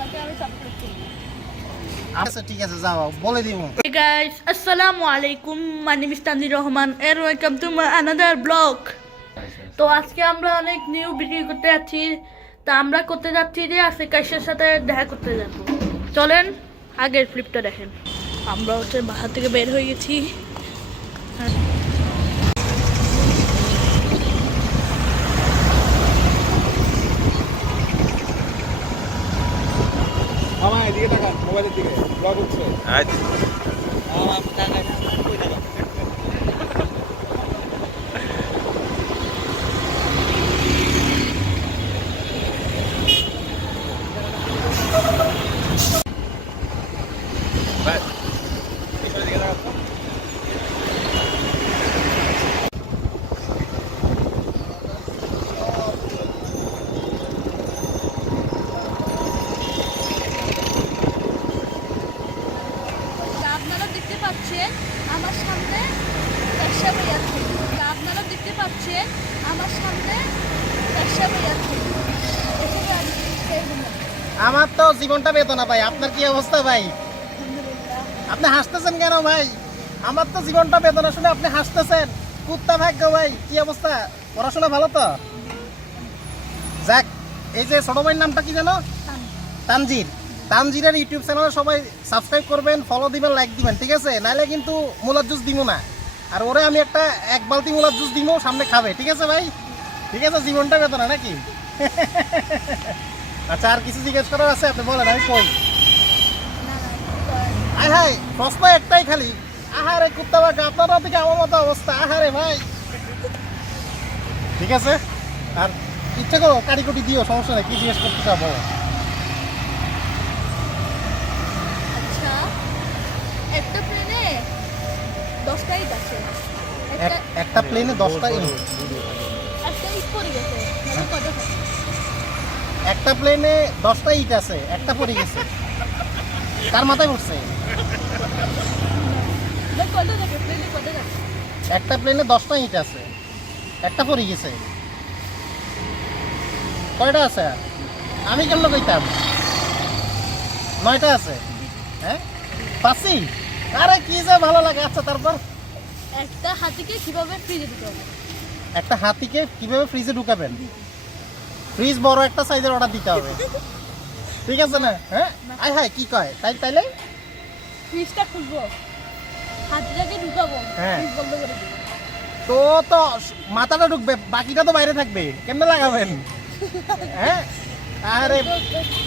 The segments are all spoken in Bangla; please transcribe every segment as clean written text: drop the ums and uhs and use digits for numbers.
তোমাকে আমি সাবস্ক্রাইব করব। আচ্ছা ঠিক আছে যাও বলে দিমু। Hey guys, assalamu alaikum. My name is Tanzir Rahman and welcome to my another vlog. তো আজকে আমরা অনেক নিউ ভিডিও করতে যাচ্ছি। তা আমরা করতে যাচ্ছি যে আজকে কাইসের সাথে দেখা করতে যাব। চলেন আগের ক্লিপটা দেখেন। আমরা হচ্ছে বাসা থেকে বের হয়ে গেছি। মামা এদিকে তাকান মোবাইলের দিকে ব্লগ হচ্ছে। আচ্ছা আপনারা দেখতে পাচ্ছেন আমার সামনে ব্যবসা ভাই আছে। আপনারা দেখতে পাচ্ছেন আমার সামনে ব্যবসা ভাই আছে। আমার তো জীবনটা বেদনা ভাই, আপনার কি অবস্থা ভাই? আপনি হাসতেছেন কেন ভাই? আমার তো জীবনটা বেদনা শুনে আপনি হাসতেছেন, কুত্তা ভাগ্য ভাই। কি অবস্থা, পড়াশোনা ভালো তো? যাক, এই যে ছোট ভাইয়ের নামটা কি জানো? তানজির। তানজিরের ইউটিউব চ্যানেলে সবাই সাবস্ক্রাইব করবেন, ফলো দিবেন, লাইক দিবেন, ঠিক আছে? নাহলে কিন্তু মুলার জুস দিব না। আর ওরে আমি এক বালতি মুলার জুস দিব, সামনে খাবে, ঠিক আছে ভাই? ঠিক আছে, জীবনটা বেদনা নাকি? আচ্ছা, আর কিছু জিজ্ঞেস করার আছে? আপনি বলেন, আমি কই। আয় হায়, প্রশ্ন একটাই খালি, আহারে কুত্তা বাঘা, আপনারা থেকে আমার মতো অবস্থা, আহারে ভাই। ঠিক আছে, আর ইচ্ছা করো কাটিকুটি দিও, সমস্যা নেই। কি জিজ্ঞেস করতে চাও বলো। আচ্ছা, একটা প্লেনে 10টা ইট আছে। একটা প্লেনে 10টা ইট? একটা ইট পড়ে গেছে, মানে কত থাকে? একটা প্লেনে 10টা ইট আছে, একটা পড়ে গেছে। কার মাথায় পড়ছে? কত থাকে প্লেনে, কত থাকে? একটা প্লেনে 10টা ইট আছে, একটা পড়ে গেছে। কয়টা আছে? আমি কেমন কইতাম? 9টা আছে। হ্যাঁ, পাচ্ছি। আরে কি যে ভালো লাগে। আচ্ছা, তারপর একটা হাতিকে কিভাবে ফ্রিজে ঢুকাবো? একটা হাতিকে কিভাবে ফ্রিজে ঢুকাবেন? ফ্রিজ বড় একটা সাইজের অর্ডার দিতে হবে, ঠিক আছে না? হ্যাঁ, আয় হায়, কি কয়? তাইলে ফ্রিজটা খুলবো, হাতিটাকে ঢুকাবো, হ্যাঁ। ফ্রিজ বন্ধ করে দেবো। তো মাথাটা ঢুকবে, বাকিটা তো বাইরে থাকবে, কেমনে লাগাবেন? হ্যাঁ, আরে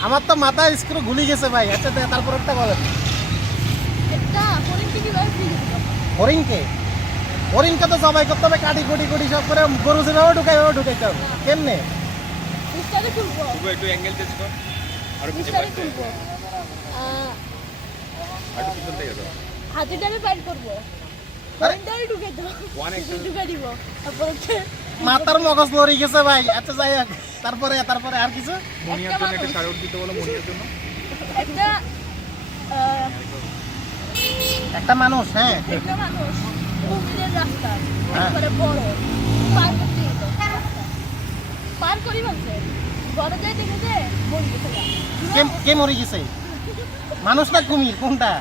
আমার তো মাথা স্ক্রু গুলি গেছে ভাই। আচ্ছা, তারপর একটা বলেন। একটা হরিণকে কিভাবে ফ্রিজে ঢুকাবো? হরিণকে তো জবাই করতে হবে, কাটি কুটি সব করে। গরু যেভাবে ঢুকাইতে হবে, কেমনে? ফ্রিজটাকে খুলবো, একটু অ্যাঙ্গেল চেঞ্জ কর। আর ফ্রিজটাকে খুলবো, একটু পিছন থেকে যাও। হাতিটাকে বাইর করবো, হরিণটাকে ঢুকে দেবো, ফ্রিজে ঢুকে দিব। তারপর হচ্ছে মাথার মগজ লড়ি গেছে ভাই। আচ্ছা, যাই হোক, তারপরে আর কিছু? মনিয়ার জন্য একটা শাড়ি দিতে বলো, মনিয়ার জন্য। একটা একটা মানুষ, হ্যাঁ, একটা মানুষ কুমিরের রাস্তা হ্যাঁ। একবারে বড় পার করতে যেত। পার করি বলছে, বড় যাই দেখে যে মরে গেছে গা। কে মরে গেছে? মানুষ না কুমির, কোনটা?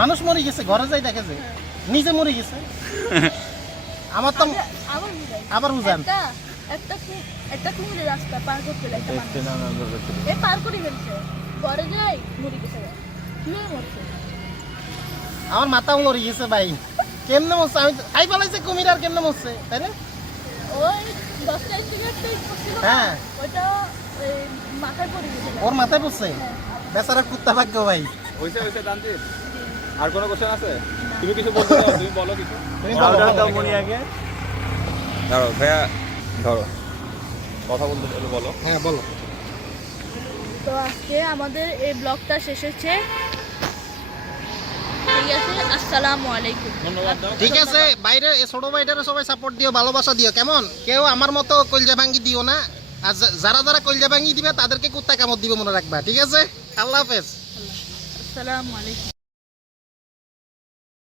মানুষ মরে গেছে, ঘরে যাই দেখে যে নিজে মরে গেছে। আমার তো আবার বুঝাই, আবার বুঝান। একটা কুমিরের রাস্তা পার করতে লাগে এ পার করি ফেলছে, ঘরে যাই মরে গেছে গা। কিভাবে মরছে? আমার মাথাও মরে গেছে ভাই। কেমনে মরছে? আমি খাই ফেলাইছে কুমির, আর কেমনে মরছে? তাই না? ওই 10টা থেকে একটা ইট পড়ছিল না, হ্যাঁ। ওইটা মাথায় পড়ে গেছে গা। ওর মাথায় পড়ছে? বেচারা কুত্তা ভাগ্য ভাই। হইছে তানজির। আর কোনো কোশ্চেন আছে? তুমি কিছু বলতে চাও? তুমি বলো কিছু। তুমি বলো। দাও মনিয়াকে। ধরো ভাইয়া, ধরো কথা বলতে বলো। হ্যাঁ, বলো। তো আজকে আমাদের এই ব্লগটা শেষ হচ্ছে। ঠিক আছে, আসসালামু আলাইকুম। ধন্যবাদ দাও। ঠিক আছে, বাইরে ছোট ভাইটারে সবাই সাপোর্ট দিও, ভালোবাসা দিও, কেমন? কেউ আমার মতো কলজা ভাঙ্গি দিও না। আর যারা কলজা ভাঙ্গি দিবে তাদেরকে কুত্তা কামড় দিবে, মনে রাখবা, ঠিক আছে? আল্লাহ হাফেজ। আসসালামু আলাইকুম।